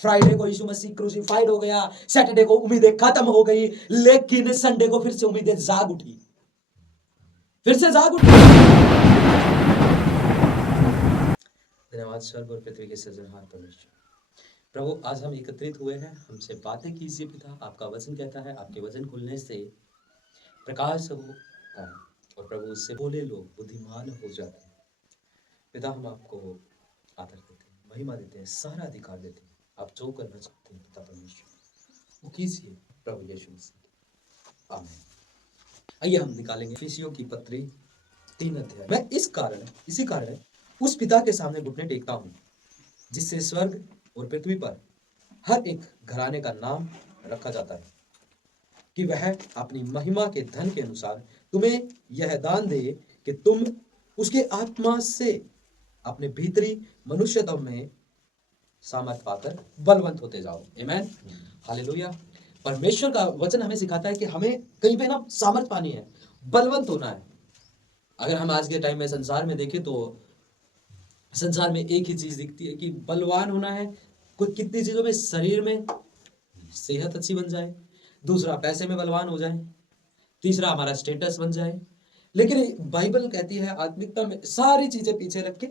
Friday को यीशु मसीह crucified हो गया, सैटरडे को उम्मीदें खत्म हो गई, लेकिन संडे को फिर से उम्मीदें जाग उठी, फिर से जाग उठी। धन्यवाद स्वर्ग और पृथ्वी के सृजनहार परमेश्वर। प्रभु, आज हम एकत्रित हुए हैं, हमसे बातें कीजिए पिता। आपका वचन कहता है आपके वचन खुलने से प्रकाश होता है और प्रभु उससे बोले लोग बुद्धिमान हो जाते हैं। पिता, हम आपको आदर देते हैं, महिमा देते हैं, सारा अधिकार देते हैं। आप जो करना चाहते हैं पिता परमेश्वर वो कीजिए प्रभु यीशु मसीह। आमीन। आइए हम निकालेंगे इफिसियों की पत्री 3 अध्याय। मैं इसी कारण उस पिता के सामने घुटने टेकता हूँ जिससे स्वर्ग और पृथ्वी पर हर एक घराने का नाम रखा जाता है, कि वह अपनी महिमा के धन के अनुसार तुम्हें यह दान दे कि तुम उसके आत्मा से अपने भीतरी मनुष्यत्व में सामर्थ पाकर बलवंत होते जाओ। आमीन, हालेलुया। परमेश्वर का वचन हमें सिखाता है कि हमें कहीं पे ना सामर्थ पानी है, बलवंत होना है। अगर हम आज के टाइम में संसार में देखें तो संसार में एक ही चीज दिखती है कि बलवान होना है। कुछ कितनी चीजों में, शरीर में सेहत अच्छी बन जाए, दूसरा पैसे में बलवान हो जाए, तीसरा हमारा स्टेटस बन जाए। लेकिन बाइबल कहती है आत्मिकता में सारी चीजें पीछे रख के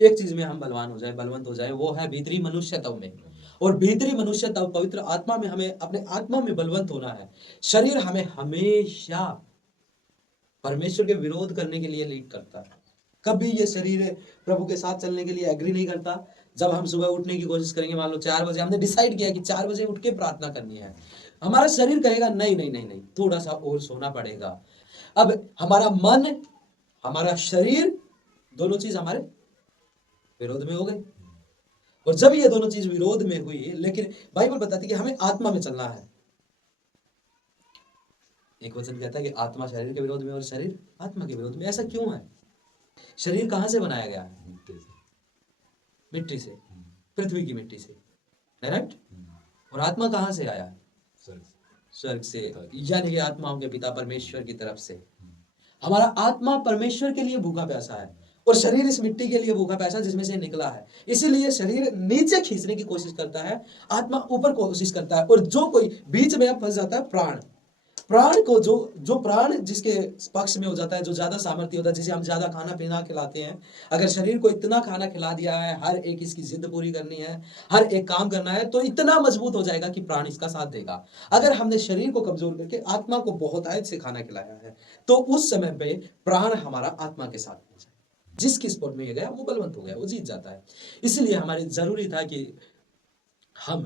एक चीज में हम बलवान हो जाए, बलवंत हो जाए, वो है भीतरी मनुष्यत्व में। और भीतरी मनुष्यत्व पवित्र आत्मा में, हमें अपने आत्मा में बलवंत होना है। शरीर हमें हमेशा परमेश्वर के विरोध करने के लिए लीड करता है। कभी ये शरीर प्रभु के साथ चलने के लिए एग्री नहीं करता। जब हम सुबह उठने की कोशिश करेंगे, मान लो 4 बजे हमने डिसाइड किया कि 4 बजे उठ के प्रार्थना करनी है, हमारा शरीर कहेगा नहीं नहीं नहीं नहीं, थोड़ा सा और सोना पड़ेगा। अब हमारा मन, हमारा शरीर, दोनों चीज हमारे विरोध में हो गई। और जब ये दोनों चीज विरोध में हुई, लेकिन बाइबल बताती है कि हमें आत्मा में चलना है। एक वचन कहता है कि आत्मा शरीर के विरोध में और शरीर आत्मा के विरोध में। ऐसा क्यों है? शरीर कहां से बनाया गया है? मिट्टी से, पृथ्वी की मिट्टी से, राइट। और आत्मा कहां से आया? स्वर्ग से, यानी कि आत्माओं के पिता परमेश्वर की तरफ से। हमारा आत्मा परमेश्वर के लिए भूखा प्यासा है और शरीर इस मिट्टी के लिए भूखा प्यासा जिसमें से निकला है। इसीलिए शरीर नीचे खींचने की कोशिश करता है, आत्मा ऊपर कोशिश करता है। और जो कोई बीच में फंस जाता है, प्राण को जो प्राण जिसके पक्ष में हो जाता है, जो ज्यादा सामर्थ्य होता है, जिसे हम ज्यादा खाना पीना खिलाते हैं। अगर शरीर को इतना खाना खिला दिया है, हर एक इसकी जिद पूरी करनी है, हर एक काम करना है, तो इतना मजबूत हो जाएगा कि प्राण इसका साथ देगा। अगर हमने शरीर को कमजोर करके आत्मा को बहुत आयत से खाना खिलाया है, तो उस समय पे प्राण हमारा आत्मा के साथ हो जाए। जिसकी स्पोर्ट में ये गया वो बलवंत हो गया, वो जीत जाता है। इसलिए हमारे जरूरी था कि हम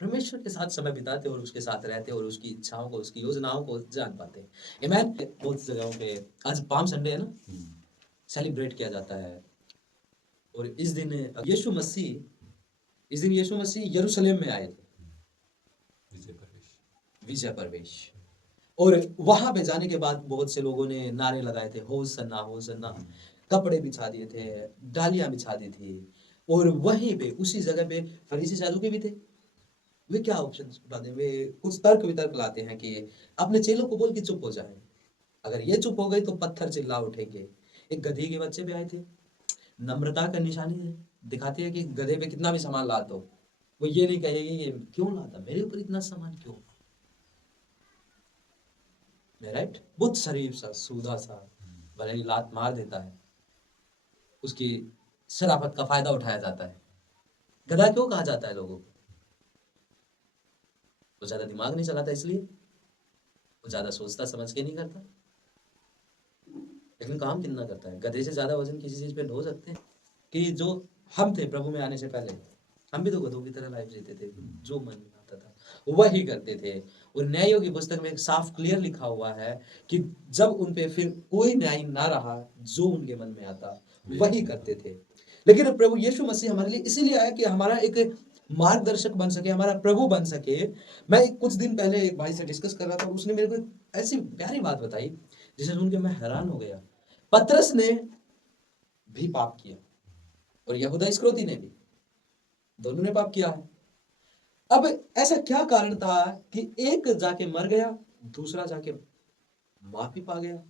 परमेश्वर के साथ समय बिताते और उसके साथ रहते और उसकी इच्छाओं को, उसकी योजनाओं को जान पाते। आमीन। बहुत जगहों पे आज पाम संडे है ना, सेलिब्रेट किया जाता है। और इस दिन यीशु मसीह यरूशलेम में आए थे, विजय प्रवेश। और वहां पे जाने के बाद बहुत से लोगों ने नारे लगाए थे, होसन्ना होसन्ना। कपड़े बिछा दिए थे, डालियां बिछा दी थी। और वहीं पे उसी जगह पे फरीसी सदूकी भी थे। वे क्या ऑप्शन उठाते हैं? वे कुछ तर्क वितर्क लाते हैं कि अपने चेलों को बोल के चुप हो जाए, अगर ये चुप हो गए तो पत्थर चिल्ला उठेंगे। एक गधी के बच्चे पे आए थे, नम्रता का निशानी है, दिखाते हैं कि गधे पे कितना भी सामान ला दो, वो ये नहीं कहेगी कि क्यों लाता, मेरे ऊपर इतना सामान क्यों, राइट। बहुत शरीफ सा, सूधा सा, भले ही लात मार देता है, उसकी शराफत का फायदा उठाया जाता है। गधा क्यों कहा जाता है लोगों को? वो ज्यादा दिमाग नहीं चलाता, इसलिए वो ज्यादा सोचता समझ के नहीं करता, लेकिन काम कितना करता है। गधे से ज्यादा वजन किसी चीज पे ढो सकते हैं? कि जो हम थे प्रभु में आने से पहले, हम भी तो गधों की तरह लाइफ जीते थे, जो मन में आता था वही करते थे। और न्यायों की पुस्तक में एक साफ क्लियर लिखा हुआ है कि जब उन पे फिर कोई न्याय ना रहा, जो उनके मन में आता वही करते थे। लेकिन प्रभु यीशु मसीह हमारे लिए इसीलिए आया कि हमारा एक मार्गदर्शक बन सके, हमारा प्रभु बन सके। मैं कुछ दिन पहले एक भाई से डिस्कस कर रहा था, उसने मेरे को एक ऐसी प्यारी बात बताई जिसे सुन के मैं हैरान हो गया। पतरस ने भी पाप किया और यहूदा इस्करियोती ने भी, दोनों ने पाप किया है। अब ऐसा क्या कारण था कि एक जाके मर गया, दूसरा जाके माफी पा गया,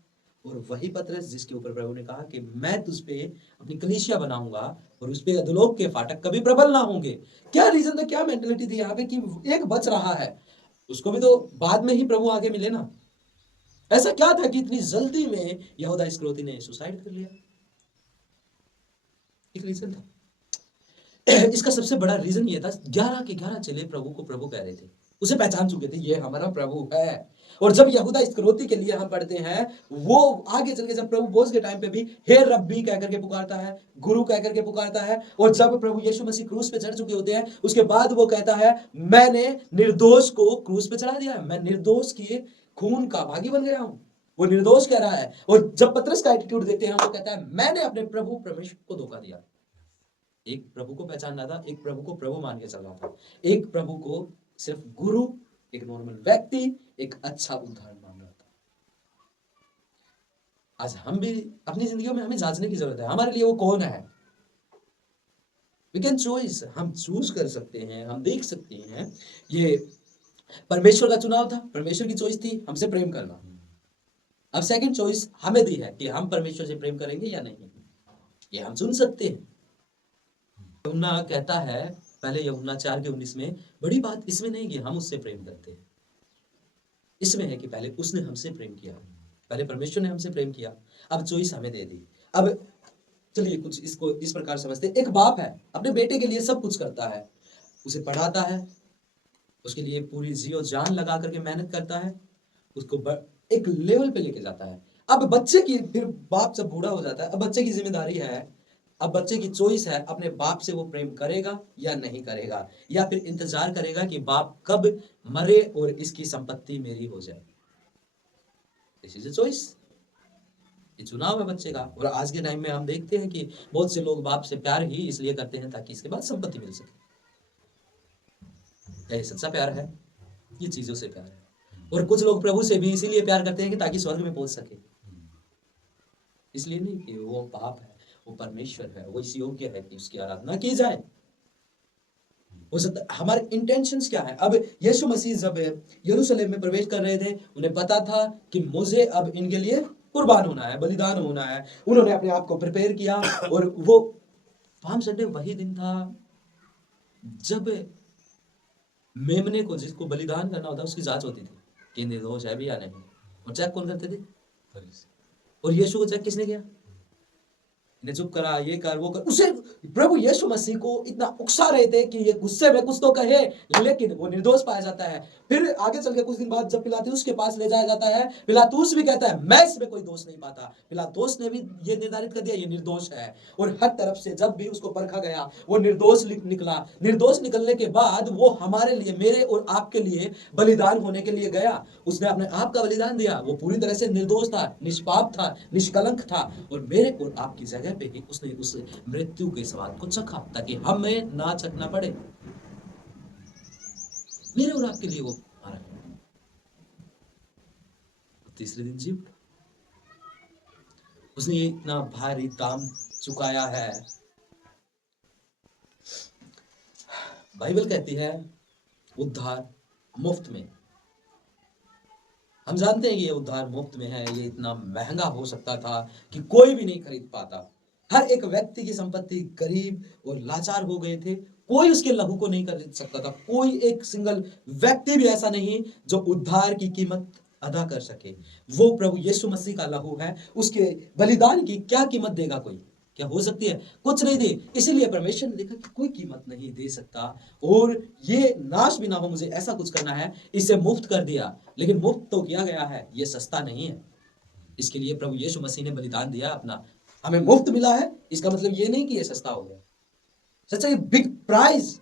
और वही पतरस जिसके ऊपर प्रभु ने कहा कि मैं तुझ पे अपनी कलीसिया बनाऊंगा और उस पे अधोलोक के फाटक कभी प्रबल ना होंगे। क्या रीजन था, क्या मेंटेलिटी थी यहाँ पे कि एक बच रहा है, उसको भी तो बाद में ही प्रभु आगे मिले ना। ऐसा क्या था कि इतनी जल्दी में यहूदा इस्करियोती ने सुसाइड कर लिया? एक रीजन था। इसका सबसे बड़ा रीजन ये था, 11 के 11 चेले प्रभु को प्रभु कह रहे थे, उसे पहचान चुके थे, ये हमारा प्रभु है। और जब यहूदा इस्करियोती के लिए हम पढ़ते हैं, वो आगे चल के जब प्रभु भोज के टाइम पे भी हे रब्बी कह करके पुकारता है, गुरु कह करके पुकारता है, और जब प्रभु यीशु मसीह क्रूस पे चढ़ चुके होते हैं, उसके बाद वो कहता है मैंने निर्दोष को क्रूस पे चढ़ा दिया है, मैं निर्दोष के खून का भागी बन गया हूं। वो निर्दोष कह रहा है। और जब पतरस का एटीट्यूड देखते हैं, वो कहता है मैंने अपने प्रभु परमेश्वर को धोखा दिया। एक प्रभु को पहचान रहा था, एक प्रभु को प्रभु मान के चल रहा था, एक प्रभु को सिर्फ गुरु, एक नॉर्मल व्यक्ति, एक अच्छा उदाहरण मान रहा था। आज हम भी अपनी जिंदगियों में हमें जांचने की जरूरत है, हमारे लिए वो कौन है। वी कैन चॉइस, हम चूज कर सकते हैं, हम देख सकते हैं। ये परमेश्वर का चुनाव था, परमेश्वर की चॉइस थी हमसे प्रेम करना। अब सेकंड चॉइस हमें दी है कि हम परमेश्वर से प्रेम करेंगे या नहीं, ये हम चुन सकते हैं। यूहन्ना कहता है पहले यूहन्ना 4:19 में, बड़ी बात इसमें नहीं कि हम उससे प्रेम करते हैं, इसमें है कि पहले उसने हमसे प्रेम किया, पहले परमेश्वर ने हमसे प्रेम किया, अब चॉइस हमें दे दी। अब चलिए कुछ इसको इस प्रकार समझते हैं। एक बाप है, अपने बेटे के लिए सब कुछ करता है, उसे पढ़ाता है, उसके लिए पूरी जियो जान लगा करके मेहनत करता है, उसको एक लेवल पे लेके जाता है। अब बच्चे की, फिर बाप जब बूढ़ा हो जाता है, अब बच्चे की जिम्मेदारी है, अब बच्चे की चॉइस है, अपने बाप से वो प्रेम करेगा या नहीं करेगा, या फिर इंतजार करेगा कि बाप कब मरे और इसकी संपत्ति मेरी हो जाए। दिस इज अ चॉइस, ये चुनाव है बच्चे का। और आज के टाइम में हम देखते हैं कि बहुत से लोग बाप से प्यार ही इसलिए करते हैं ताकि इसके बाद संपत्ति मिल सके। क्या ये सच्चा प्यार है? ये चीजों से प्यार है। और कुछ लोग प्रभु से भी इसीलिए प्यार करते हैं कि ताकि स्वर्ग में पहुंच सके, इसलिए नहीं कि वो बाप है, वो परमेश्वर है, वो इस योग्य है कि उसकी आराधना की जाए। हो सकता हमारे इंटेंशंस क्या है। अब यीशु मसीह जब यरूशलेम में प्रवेश कर रहे थे, उन्हें पता था कि मुझे अब इनके लिए कुर्बान होना है, बलिदान होना है। उन्होंने अपने आप को प्रिपेयर किया। और वो पाम संडे वही दिन था जब मेमने को, जिसको बलिदान करना होता, उसकी जांच होती थी कि निर्दोष है भी या नहीं। और चेक कौन करते थे? और यीशु को चेक किसने किया? इन्हें चुप करा, ये कर वो कर। उसे प्रभु यीशु मसीह को इतना उकसा रहे थे कि ये गुस्से में कुछ तो कहे, लेकिन वो निर्दोष पाया जाता है। फिर आगे चल के कुछ दिन बाद जब पिलातुस के पास ले जाया जाता है, पिलातुस भी कहता है मैं इसमें कोई दोष नहीं पाता। पिलातुस ने भी ये निर्धारित कर दिया ये निर्दोष है। और हर तरफ से जब भी उसको परखा गया, वो निर्दोष निकला। निर्दोष निकलने के बाद वो हमारे लिए, मेरे और आपके लिए बलिदान होने के लिए गया। उसने अपने आप का बलिदान दिया। वो पूरी तरह से निर्दोष था, निष्पाप था, निष्कलंक था। और मेरे और आपकी जगह पे ही उसने उस मृत्यु के स्वाद को चखा ताकि हमें ना चखना पड़े। मेरे और आपके लिए वो मारा गया। तीसरे दिन जी उठा। उसने इतना भारी दाम चुकाया है। बाइबल कहती है उद्धार मुफ्त में। हम जानते हैं कि ये उद्धार मुफ्त में है, ये इतना महंगा हो सकता था कि कोई भी नहीं खरीद पाता। हर एक व्यक्ति की संपत्ति गरीब और लाचार हो गए थे, कोई उसके लहू को नहीं खरीद सकता था। कोई एक सिंगल व्यक्ति भी ऐसा नहीं जो उद्धार की कीमत अदा कर सके। वो प्रभु यीशु मसीह का लहू है, उसके बलिदान की क्या कीमत देगा कोई? क्या हो सकती है? कुछ नहीं दे। इसीलिए परमेश्वर ने देखा कि कोई कीमत नहीं दे सकता और ये नाश भी ना हो, मुझे ऐसा कुछ करना है, इसे मुफ्त कर दिया। लेकिन मुफ्त तो किया गया है, ये सस्ता नहीं है। इसके लिए प्रभु यीशु मसीह ने बलिदान दिया अपना। हमें मुफ्त मिला है, इसका मतलब ये नहीं कि ये सस्ता हो गया। सच है, big price,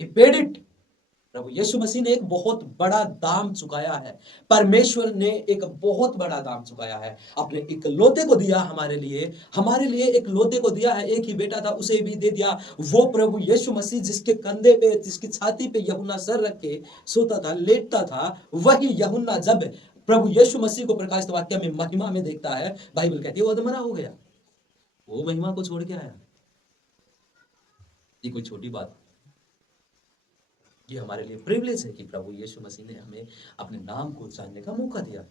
he paid it. प्रभु यीशु मसीह ने एक बहुत बड़ा दाम चुकाया है। परमेश्वर ने एक बहुत बड़ा दाम चुकाया है। अपने एक लोते को दिया हमारे लिए एक लोते को दिया है। एक ही बेटा था, उसे भी दे दिया। वो प्रभु यीशु मसीह जिसके कंधे पे, जिसकी छाती पे यूहन्ना सर रख के सोता था, लेटता था, वही यूहन्ना जब प्रभु यीशु मसीह को प्रकाशित वाक्य में महिमा में देखता है, बाइबल कहती है वो अधमरा हो गया, वो महिमा को छोड़ के आया। ये कोई छोटी बात, ये हमारे लिए प्रिविलेज है कि प्रभु यीशु मसीह ने हमें अपने नाम को जानने का मौका दिया।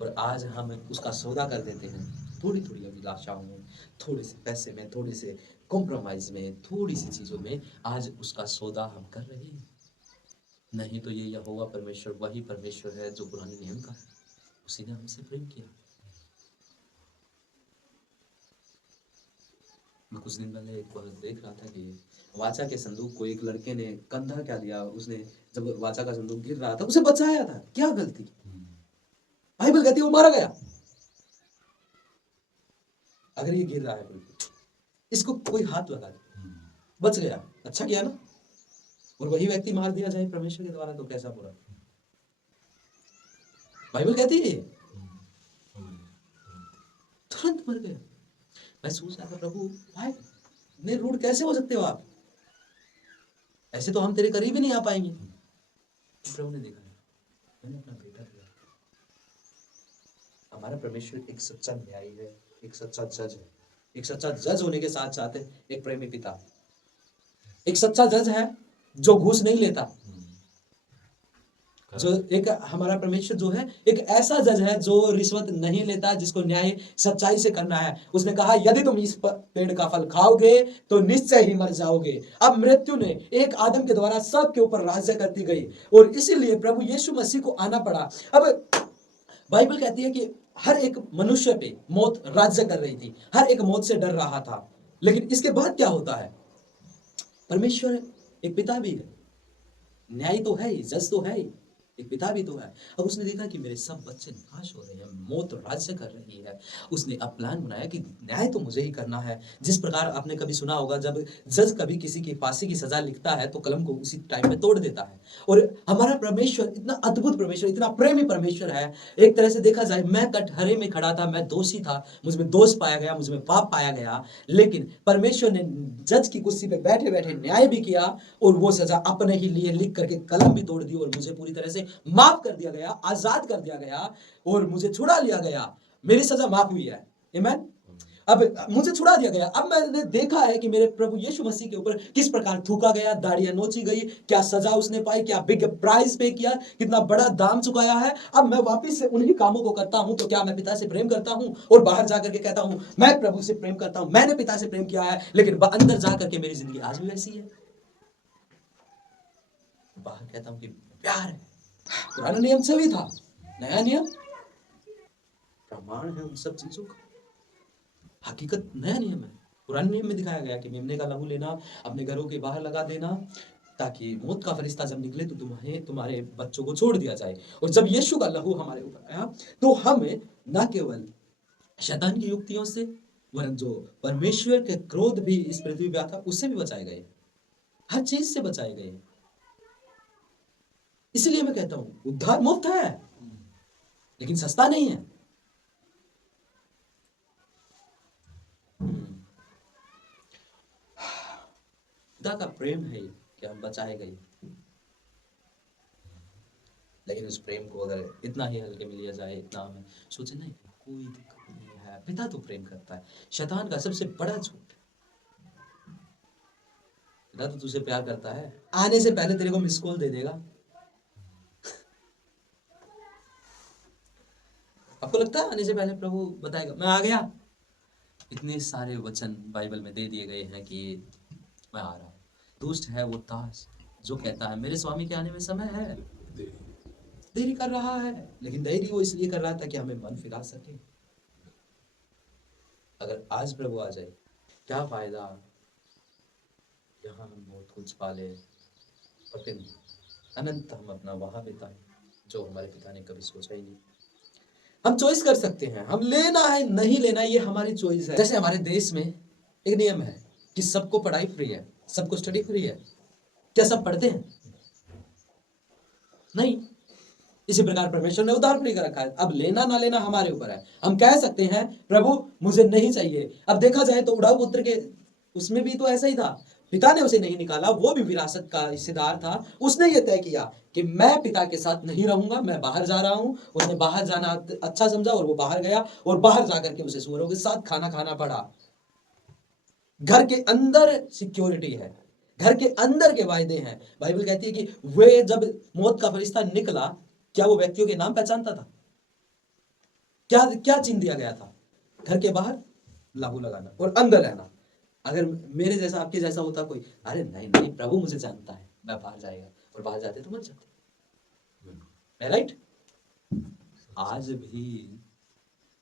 और आज हम उसका सौदा कर देते हैं थोड़ी थोड़ी अभिलाषाओं में, थोड़े से पैसे में, थोड़े से कॉम्प्रोमाइज में, थोड़ी सी चीजों में आज उसका सौदा हम कर रहे हैं। नहीं तो ये यहोवा परमेश्वर वही परमेश्वर है जो पुराने नियम का है, उसी ने हमसे प्रेम किया। मैं कुछ दिन पहले एक बार देख रहा था कि वाचा के संदूक को एक लड़के ने कंधा क्या दिया, उसने जब वाचा का संदूक गिर रहा था उसे बचाया था। क्या गलती? बाइबल कहती है वो मारा गया। अगर ये गिर रहा है इसको कोई हाथ लगा दे, बच गया, अच्छा किया ना। और वही व्यक्ति मार दिया जाए परमेश्वर के द्वारा तो कैसा बुरा। बाइबल कहती है तुरंत मर गया। मैं सोच रहा था प्रभु भाई इतने रूड कैसे हो सकते हो आप, ऐसे तो हम तेरे करीब ही नहीं आ पाएंगे। प्रभु ने देखा मैंने अपना बेटा दिया। हमारा परमेश्वर एक सच्चा न्यायी है, एक सच्चा जज है। एक सच्चा जज होने के साथ साथ एक प्रेमी पिता। एक सच्चा जज है जो घूस नहीं लेता, जो एक हमारा परमेश्वर जो है एक ऐसा जज है जो रिश्वत नहीं लेता, जिसको न्याय सच्चाई से करना है। उसने कहा यदि तुम इस पेड़ का फल खाओगे तो निश्चय ही मर जाओगे। अब मृत्यु ने एक आदम के द्वारा सबके ऊपर राज्य करती गई और इसीलिए प्रभु यीशु मसीह को आना पड़ा। अब बाइबल कहती है कि हर एक मनुष्य पे मौत राज्य कर रही थी, हर एक मौत से डर रहा था। लेकिन इसके बाद क्या होता है? परमेश्वर एक पिता भी है, न्याय तो है ही, जज तो है ही, एक पिता भी तो है। अब उसने देखा कि मेरे सब बच्चे नाश हो रहे हैं, मौत राज्य कर रही है। उसने अब प्लान बनाया कि न्याय तो मुझे ही करना है। जिस प्रकार आपने कभी सुना होगा जब जज कभी किसी की फांसी की सजा लिखता है तो कलम को उसी टाइम पे तोड़ देता है। और हमारा परमेश्वर इतना अद्भुत परमेश्वर, इतना प्रेमी परमेश्वर है। एक तरह से देखा जाए मैं कटहरे में खड़ा था, मैं दोषी था, मुझमें दोष पाया गया, मुझमें पाप पाया गया, लेकिन परमेश्वर ने जज की कुर्सी पे बैठे बैठे न्याय भी किया और वो सजा अपने ही लिए लिख करके कलम भी तोड़ दी और मुझे पूरी तरह से माफ कर दिया गया, आजाद कर दिया गया और मुझे छुड़ा लिया गया। मेरी सजा माफ हुई है। आमीन। अब मुझे छुड़ा दिया गया। अब मैंने देखा है कि मेरे प्रभु यीशु मसीह के ऊपर किस प्रकार थूका गया, दाढ़ियां नोची गई, क्या सजा उसने पाई, क्या बिग प्राइस पे किया, कितना बड़ा दाम चुकाया है। अब मैं वापस से उन्हीं कामों को करता हूं तो क्या मैं पिता से प्रेम करता हूं और बाहर जाकर के कहता हूं मैं प्रभु से प्रेम करता हूं, मैंने पिता से प्रेम किया है, लेकिन अंदर जाकर के मेरी जिंदगी आज भी वैसी है। बाहर कहता हूं कि प्यार है। पुराना नियम सभी था, नया नियम प्रमाण है उन सब चीजों का। हकीकत नया नियम है। पुराने नियम में दिखाया गया कि मेमने का लहू लेना, अपने घरों के बाहर लगा देना, ताकि मौत का फरिश्ता जब निकले तो तुम्हारे बच्चों को छोड़ दिया जाए। और जब यीशु का लहू हमारे ऊपर आया तो हम न केवल शैतान की युक्तियों से वरन जो परमेश्वर के क्रोध भी इस पृथ्वी पे आता उससे भी बचाए गए, हर चीज से बचाए गए। इसलिए मैं कहता हूं उद्धार मुफ्त है लेकिन सस्ता नहीं है। खुदा का प्रेम है कि हम बचाए गए, लेकिन उस प्रेम को अगर इतना ही हल्के में लिया जाए, इतना हमें सोचे नहीं कोई दिक्कत नहीं है, पिता तो प्रेम करता है। शैतान का सबसे बड़ा झूठ, पिता तो तुझसे प्यार करता है, आने से पहले तेरे को मिस कॉल दे देगा। आपको लगता है आने से पहले प्रभु बताएगा मैं आ गया? इतने सारे वचन बाइबल में दे दिए गए हैं कि मैं आ रहा हूं। दुष्ट है वो दास जो कहता है मेरे स्वामी के आने में समय है, देरी कर रहा है, लेकिन देरी वो इसलिए कर रहा था कि हमें मन फिरा सके। अगर आज प्रभु आ जाए क्या फायदा, यहाँ हम बहुत कुछ पाले और फिर अनंत हम अपना वहां बिताए जो हमारे पिता ने कभी सोचा ही नहीं। हम चॉइस कर सकते हैं, हम लेना है नहीं लेना ये हमारी चॉइस है। जैसे हमारे देश में एक नियम है कि सबको पढ़ाई फ्री है, सबको स्टडी फ्री है। क्या सब पढ़ते हैं? नहीं। इसी प्रकार परमेश्वर ने उधार फ्री कर रखा है। अब लेना ना लेना हमारे ऊपर है। हम कह सकते हैं प्रभु मुझे नहीं चाहिए। अब देखा जाए तो उड़ाऊ पुत्र के उसमें भी तो ऐसा ही था, पिता ने उसे नहीं निकाला, वो भी विरासत का हिस्सेदार था। उसने ये तय किया कि मैं पिता के साथ नहीं रहूंगा, मैं बाहर जा रहा हूं। उसने बाहर जाना अच्छा समझा और वो बाहर गया और बाहर जाकर के उसे सूअरों के साथ खाना खाना पड़ा। घर के अंदर सिक्योरिटी है, घर के अंदर के वायदे हैं। बाइबल कहती है कि वे जब मौत का फरिश्ता निकला, क्या वो व्यक्तियों के नाम पहचानता था? क्या क्या चिन्ह दिया गया था? घर के बाहर लहू लगाना और अंदर रहना। अगर मेरे जैसा आपके जैसा होता कोई, अरे नहीं नहीं प्रभु मुझे जानता है, मैं बाहर जाएगा, और बाहर जाते तो मर जाते। राइट? आज भी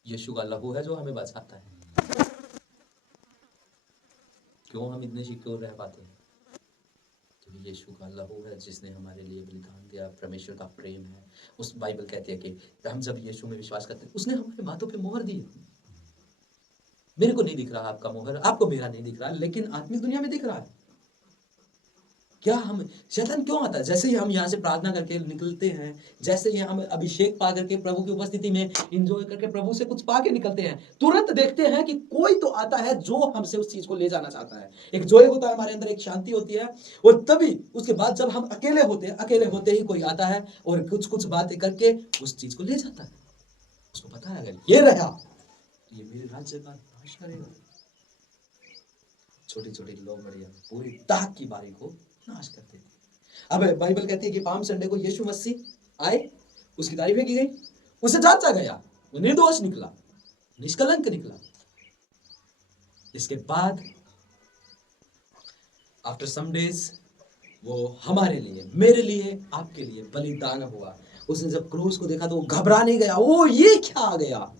यीशु का लहू है जो हमें बचाता है। क्यों हम इतने सिक्योर रह पाते हैं? क्योंकि यीशु का लहू है जिसने हमारे लिए बलिदान दिया, परमेश्वर का प्रेम है। उस बाइबल कहती है कि हम जब यीशु में विश्वास करते हैं, उसने हमारे बातों पे मोहर दी। मेरे को नहीं दिख रहा आपका मोहर, आपको मेरा नहीं दिख रहा, लेकिन आत्मिक दुनिया में दिख रहा है। क्या हम, शैतान क्यों आता है? जैसे ही हम यहाँ से प्रार्थना करके निकलते हैं, जैसे ही हम अभिषेक पा करके प्रभु की उपस्थिति में इंजॉय करके प्रभु से कुछ पा के निकलते हैं, तुरंत देखते हैं कि कोई तो आता है जो हमसे उस चीज को ले जाना चाहता है। एक जोय होता है हमारे अंदर, एक शांति होती है, और तभी उसके बाद जब हम अकेले होते हैं, अकेले होते ही कोई आता है और कुछ कुछ बातें करके उस चीज को ले जाता है। उसको पता है अगर ये रहा ये मेरे राज्य का नाश करेगा। छोटी छोटी लोमड़ियां पूरी ताक की बारी को नाश करते थे। अब बाइबल कहती है कि पाम संडे को यीशु मसीह आए, उसकी तारीफें की गई, उसे जांचा गया, वो निर्दोष निकला, निष्कलंक निकला। इसके बाद आफ्टर सम डेज वो हमारे लिए, मेरे लिए, आपके लिए बलिदान हुआ। उसने जब क्रूस को देखा तो वो घबरा नहीं गया, ओ ये क्या आ गया,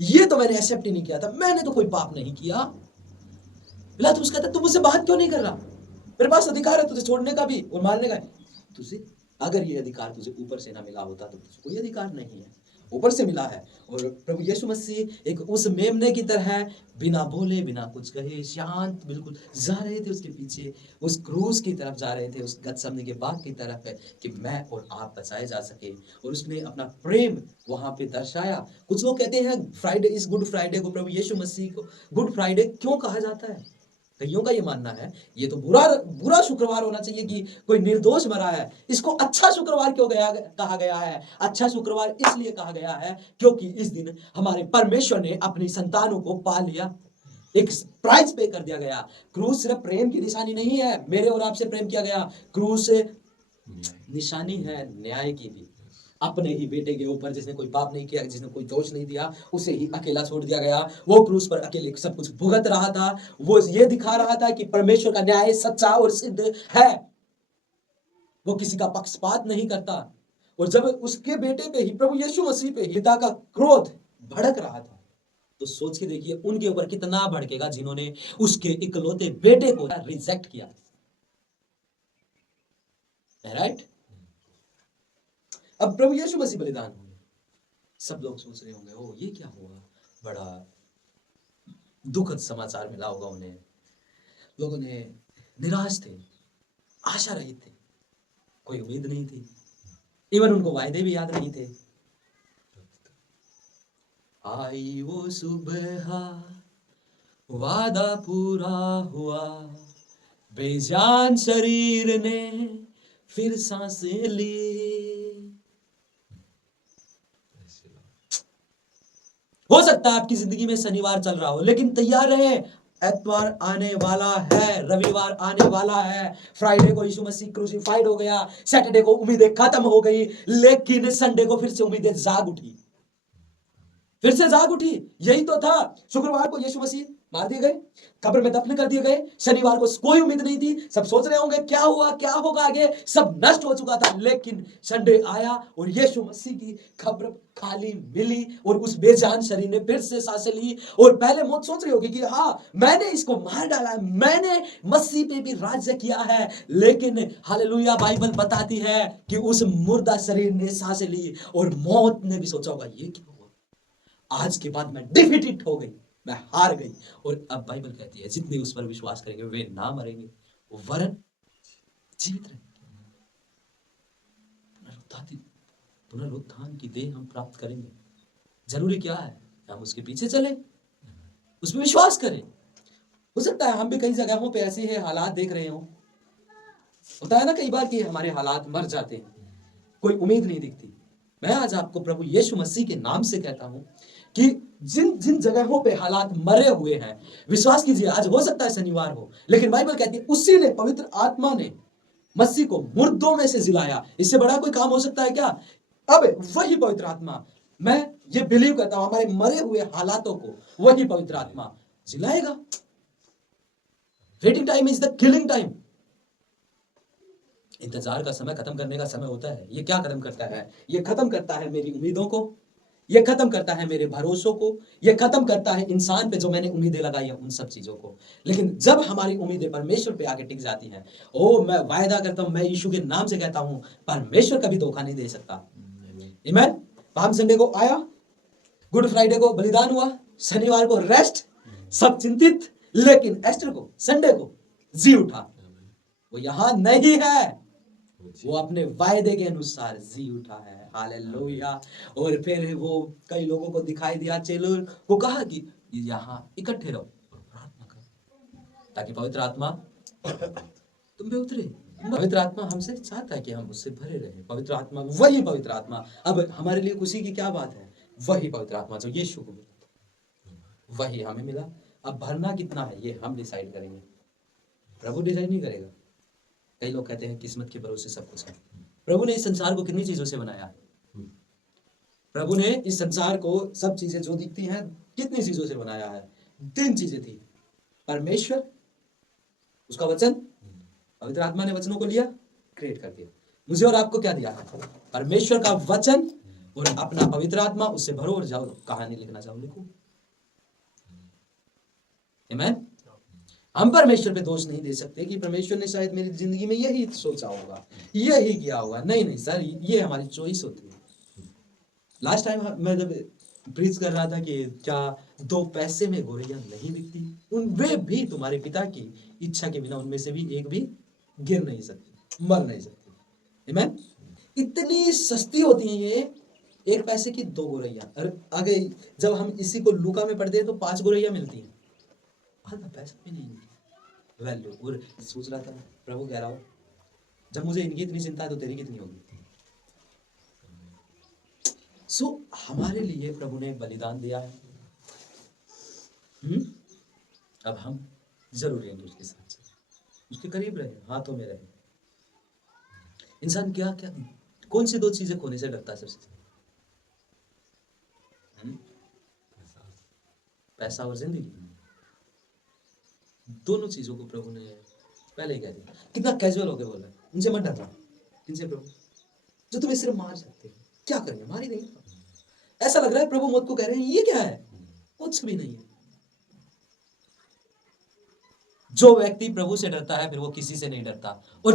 ये तो मैंने एक्सेप्ट ही नहीं किया था, मैंने तो कोई पाप नहीं किया। पिलातुस कहता तू मुझसे बात क्यों नहीं कर रहा? मेरे पास अधिकार है तुझे छोड़ने का भी और मारने का। तुझे अगर ये अधिकार तुझे ऊपर से ना मिला होता तो तुझे कोई अधिकार नहीं है, ऊपर से मिला है। और प्रभु यीशु मसीह एक उस मेमने की तरह बिना बोले बिना कुछ कहे शांत बिल्कुल जा रहे थे उसके पीछे, उस क्रूस की तरफ जा रहे थे, उस गतसमनी के बाग की तरफ है कि मैं और आप बचाए जा सके। और उसने अपना प्रेम वहां पे दर्शाया। कुछ लोग कहते हैं फ्राइडे, इस गुड फ्राइडे को, प्रभु यीशु मसीह को गुड फ्राइडे क्यों कहा जाता है? कईयों का ये मानना है ये तो बुरा शुक्रवार होना चाहिए कि कोई निर्दोष मरा है। इसको अच्छा शुक्रवार क्यों कहा गया है? अच्छा शुक्रवार इसलिए कहा गया है क्योंकि इस दिन हमारे परमेश्वर ने अपनी संतानों को पा लिया, एक प्राइस पे कर दिया गया। क्रूस सिर्फ प्रेम की निशानी नहीं है, मेरे और आपसे प्रेम किया गया, क्रूस निशानी है न्याय की भी। अपने ही बेटे के ऊपर जिसने कोई पाप नहीं किया, जिसने कोई दोष नहीं दिया, उसे ही अकेला छोड़ दिया गया। वो क्रूस पर अकेले सब कुछ भुगत रहा था। वो ये दिखा रहा था कि परमेश्वर का न्याय सच्चा और सिद्ध है, वो किसी का पक्षपात नहीं करता। और जब उसके बेटे पे ही, प्रभु यीशु मसीह पे ही पिता का क्रोध भड़क रहा था, तो सोच के देखिए उनके ऊपर कितना भड़केगा जिन्होंने उसके इकलौते बेटे को रिजेक्ट किया। राइट? अब प्रभु यीशु मसीह बलिदान हुए, सब लोग सोच रहे होंगे ओ ये क्या हुआ, बड़ा दुखद समाचार मिला होगा उन्हें। लोगों ने निराश थे, आशा रहित थे, कोई उम्मीद नहीं थी, इवन उनको वायदे भी याद नहीं थे। आई वो सुबह, वादा पूरा हुआ, बेजान शरीर ने फिर सांसें ली। हो सकता है आपकी जिंदगी में शनिवार चल रहा हो, लेकिन तैयार रहे, एतवार आने वाला है, रविवार आने वाला है। फ्राइडे को यीशु मसीह क्रूसिफाइड हो गया, सैटरडे को उम्मीदें खत्म हो गई, लेकिन संडे को फिर से उम्मीदें जाग उठी, फिर से जाग उठी। यही तो था, शुक्रवार को यीशु मसीह मार दिए गए, कब्र में दफन कर दिए गए, शनिवार को कोई उम्मीद नहीं थी, सब सोच रहे होंगे क्या हुआ, क्या होगा आगे, सब नष्ट हो चुका था। लेकिन संडे आया और यीशु मसीह की कब्र खाली मिली और उस बेजान शरीर ने फिर से सांसें ली। और पहले मौत सोच रही होगी कि हाँ मैंने इसको मार डाला है, मैंने मसीह पे भी राज्य किया है, लेकिन हालेलुया बाइबल बताती है कि उस मुर्दा शरीर ने सांसें ली और मौत ने भी सोचा होगा ये क्या हुआ, आज के बाद मैं डिफीटेड हो गई, मैं हार गई। और अब बाइबल कहती है जितने उस पर विश्वास करेंगे वे ना मरेंगे, वरन जीवित रहेंगे। पुनरुत्थान की देह हम प्राप्त करेंगे। जरूरी क्या है? हम उसके पीछे चले, उस पर विश्वास करें। हो सकता है हम भी कई जगहों पे ऐसे हैं हालात देख रहे हो, होता है ना कई बार कि हमारे हालात मर जाते हैं, कोई उम्मीद नहीं दिखती। मैं आज आपको प्रभु यीशु मसीह के नाम से कहता हूं कि जिन जिन जगहों पे हालात मरे हुए हैं, विश्वास कीजिए आज हो सकता है शनिवार हो, लेकिन बाइबल कहती है उसी ने, पवित्र आत्मा ने मसीह को मुर्दों में से जिलाया। इससे बड़ा कोई काम हो सकता है क्या? अब वही पवित्र आत्मा, मैं ये बिलीव करता हूं, हमारे मरे हुए हालातों को वही पवित्र आत्मा जिलाएगा। Waiting time is the killing time. इंतजार का समय खत्म करने का समय होता है। ये क्या खत्म करता है? ये खत्म करता है मेरी उम्मीदों को, ये खत्म करता है मेरे भरोसों को, ये खत्म करता है इंसान पे जो मैंने उम्मीदें लगाई है उन सब चीजों को। लेकिन जब हमारी उम्मीदें परमेश्वर पे आके टिक जाती हैं, ओ मैं वायदा करता हूं, मैं यीशु के नाम से कहता हूं, परमेश्वर कभी धोखा नहीं दे सकता। आमीन। पाम संडे को आया, गुड फ्राइडे को बलिदान हुआ, शनिवार को रेस्ट, सब चिंतित, लेकिन एस्टर को संडे को जी उठा। वो यहां नहीं है, वो अपने वायदे के अनुसार जी उठा है। हालेलुया। और फिर वो कई लोगों को दिखाई दिया, चेलों को कहा कि यहां इकट्ठे रहो और प्रार्थना करो ताकि पवित्र आत्मा तुम पे उतरे। पवित्र आत्मा हमसे चाहता है कि हम उससे भरे रहे। पवित्र आत्मा, वही पवित्र आत्मा। अब हमारे लिए खुशी की क्या बात है? वही पवित्र आत्मा जो यीशु को मिला, वही हमें मिला। अब भरना कितना है ये हम डिसाइड करेंगे, प्रभु डिसाइड नहीं करेगा। कई लोग कहते हैं किस्मत के भरोसे सब कुछ है। प्रभु ने इस संसार को कितनी चीजों से बनाया है? प्रभु ने इस संसार को, सब चीजें जो दिखती हैं, कितनी चीजों से बनाया है? 3 चीजें थी, परमेश्वर, उसका वचन, पवित्र आत्मा ने वचनों को लिया, क्रिएट कर दिया। मुझे और आपको क्या दिया है? परमेश्वर का वचन और अपना पवित्र आत्मा। उससे भरो और जाओ, कहानी लिखना चाहो लिखो। आमीन। हम परमेश्वर पे दोष नहीं दे सकते कि परमेश्वर ने शायद मेरी जिंदगी में यही सोचा होगा, यही किया होगा। नहीं नहीं सर, ये हमारी चॉइस होती है। लास्ट टाइम मैं जब प्रीच कर रहा था कि क्या 2 पैसे में गोरैया नहीं बिकती, उन वे भी तुम्हारे पिता की इच्छा के बिना उनमें से भी एक भी गिर नहीं सकती, मर नहीं सकती। आमीन। इतनी सस्ती होती है ये, 1 पैसे की 2 गोरैया। और आगे जब हम इसी को लूका में पढ़ते हैं तो 5 गोरैया मिलती हैं, आधा पैसा भी नहीं वैल्यू। और सोच रहा था, प्रभु कह रहा हो, जब मुझे इनकी इतनी चिंता है तो तेरी कितनी होगी। हमारे लिए प्रभु ने एक बलिदान दिया है। अब हम जरूर रहेंगे उसके साथ से, उसके करीब रहे, हाथों में रहे। इंसान क्या क्या, कौन सी 2 चीजें खोने से डरता है सबसे? पैसा और जिंदगी। दोनों चीजों को प्रभु ने पहले ही कह दिया। कितना कैजुअल होकर बोला, उनसे मत डरना। इनसे प्रभु, जो तुम्हें सिर्फ मार सकते हैं, क्या करेंगे? मार ही नहीं। ऐसा लग रहा है प्रभु मौत को कह रहे हैं, ये क्या है? कुछ भी नहीं है। जो व्यक्ति प्रभु से डरता है फिर वो किसी से नहीं डरता, और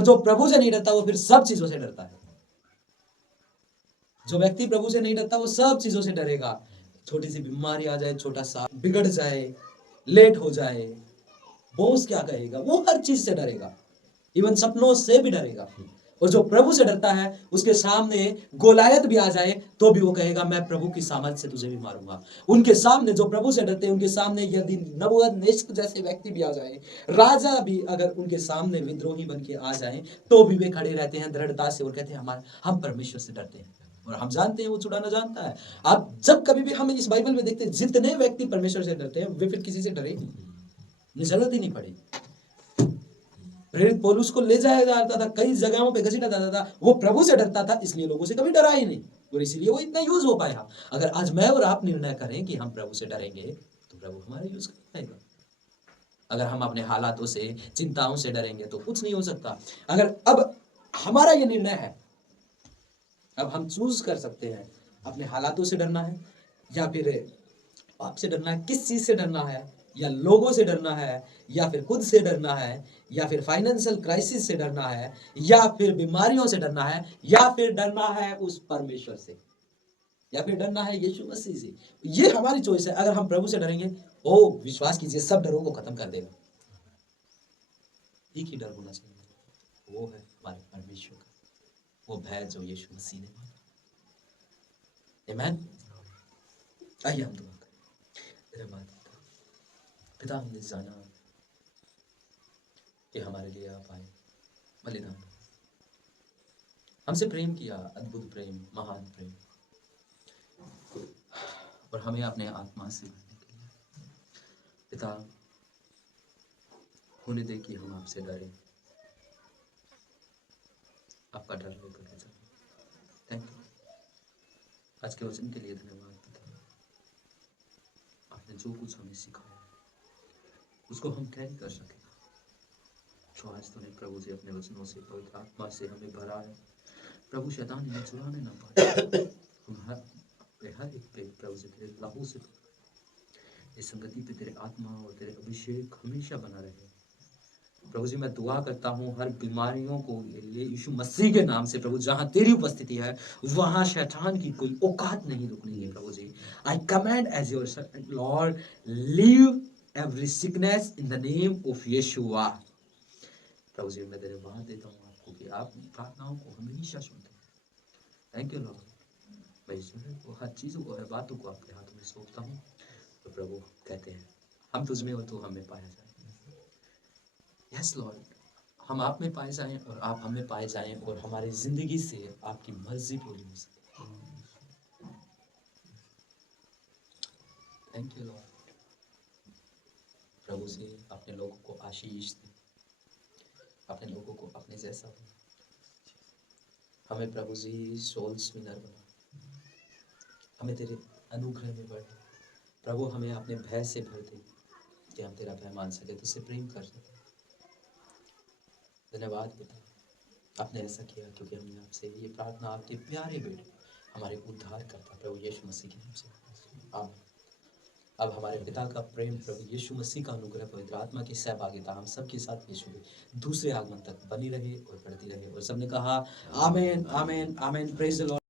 जो प्रभु से नहीं डरता वो फिर सब चीजों से डरता है। जो व्यक्ति प्रभु से नहीं डरता वो सब चीजों से डरेगा। छोटी सी बीमारी आ जाए, छोटा सा बिगड़ जाए, लेट हो जाए, बॉस क्या कहेगा, वो हर चीज से डरेगा, इवन सपनों से भी डरेगा। और जो प्रभु से डरता है उसके सामने गोलायत भी आ जाए तो भी वो कहेगा मैं प्रभु की सामर्थ से तुझे भी मारूंगा। उनके सामने, जो प्रभु से डरते हैं, उनके सामने यदि नबूकदनेस्सर जैसे व्यक्ति भी आ जाए, राजा भी अगर उनके सामने विद्रोही बन के आ जाए, तो भी वे खड़े रहते हैं दृढ़ता से और कहते हैं हम परमेश्वर से डरते हैं और हम जानते हैं वो छुड़ाना जानता है। आप जब कभी भी हम इस बाइबल में देखते हैं, जितने व्यक्ति परमेश्वर से डरते हैं वे फिर किसी से डरे नहीं, जरूरत ही नहीं पड़ी। प्रेरित पौलुस को ले जाया जाता था, कई जगहों पे घसीटा जाता था, वो प्रभु से डरता था, इसलिए लोगों से कभी डरा ही नहीं, और इसीलिए वो इतना यूज हो पाया। अगर आज मैं और आप निर्णय करें कि हम प्रभु से डरेंगे तो प्रभु हमारा यूज कर पाएगा। अगर हम अपने हालातों से, चिंताओं से डरेंगे तो कुछ नहीं हो सकता। अगर अब हमारा ये निर्णय है, अब हम चूज कर सकते हैं अपने हालातों से डरना है या फिर आपसे डरना है, किस चीज से डरना है, या लोगों से डरना है, या फिर खुद से डरना है, या फिर फाइनेंशियल क्राइसिस से डरना है, या फिर बीमारियों से डरना है, या फिर डरना है उस परमेश्वर से, या फिर डरना है यीशु मसीह से। ये हमारी चॉइस है। अगर हम प्रभु से डरेंगे, ओ विश्वास कीजिए सब डरों को खत्म कर देगा। एक ही डर होना चाहिए, वो है हमारे परमेश्वर का, वो भय जो यीशु मसीह ने माना। आमीन। आइए हम दुआ करें। पिता, हमने जाना कि हमारे लिए आप आए, बलिदान, हमसे प्रेम किया, अद्भुत प्रेम, महान प्रेम, और हमें अपने आत्मा से भरने के लिए पिता होने दे कि हम आपसे डरें, आपका डर लेकर के चलें। Thank you. आज के वचन के लिए धन्यवाद पिता। आपने जो कुछ हमें सिखाया उसको हम कैरी कर सके। तो आज तूने प्रभु जी अपने वचनों से, पवित्र आत्मा से हमें भरा है प्रभु। शैतान इन्हें चुराने ना पाए। हम हर एक पे प्रभु जी तेरे लहू से, इस संगति पे तेरे आत्मा और तेरे अभिषेक हमेशा बना रहे प्रभु जी। मैं दुआ करता हूँ हर बीमारियों को यीशु मसीह के नाम से प्रभु, जहाँ तेरी उपस्थिति है वहाँ शैतान की कोई औकात नहीं रुकनी है प्रभु जी। I command as your servant lord, leave every sickness in the name of Yeshua. प्रभु जी मैं धन्यवाद देता हूँ आपको कि आप प्रार्थनाओं को हमेशा सुनते हैं। Thank you Lord. मैं ईश्वर को हर चीज़ों को, हर बातों को आपके हाथों में सौंपता हूँ। तो प्रभु कहते हैं हम तुझ में हो तो हमें पाया जाए। यस लॉर्ड, हम आप में पाए जाएं और आप हमें पाए जाएं और हमारी जिंदगी से आपकी मर्जी पूरी हो सके। Thank you Lord. प्रभु से अपने लोगों को आशीष दे, अपने लोगों को अपने जैसा बना। हमें प्रभु जी सोल्स विनर बना, हमें तेरे अनुग्रह में बढ़ा प्रभु। हमें अपने भय से भर दे कि हम तेरा भय मान सके, तुझसे प्रेम कर सके। धन्यवाद पिता, आपने ऐसा किया क्योंकि हमने आपसे ये प्रार्थना आपके प्यारे बेटे हमारे उद्धार करता प्रभु यीशु मसीह के नाम से। आमीन। अब हमारे पिता का प्रेम, प्रभु यीशु मसीह का अनुग्रह, पवित्र आत्मा की सहभागिता हम सबके साथ यीशु के दूसरे आगमन तक बनी रहे और बढ़ती रहे। और सबने कहा आमीन आमीन आमीन। Praise the Lord.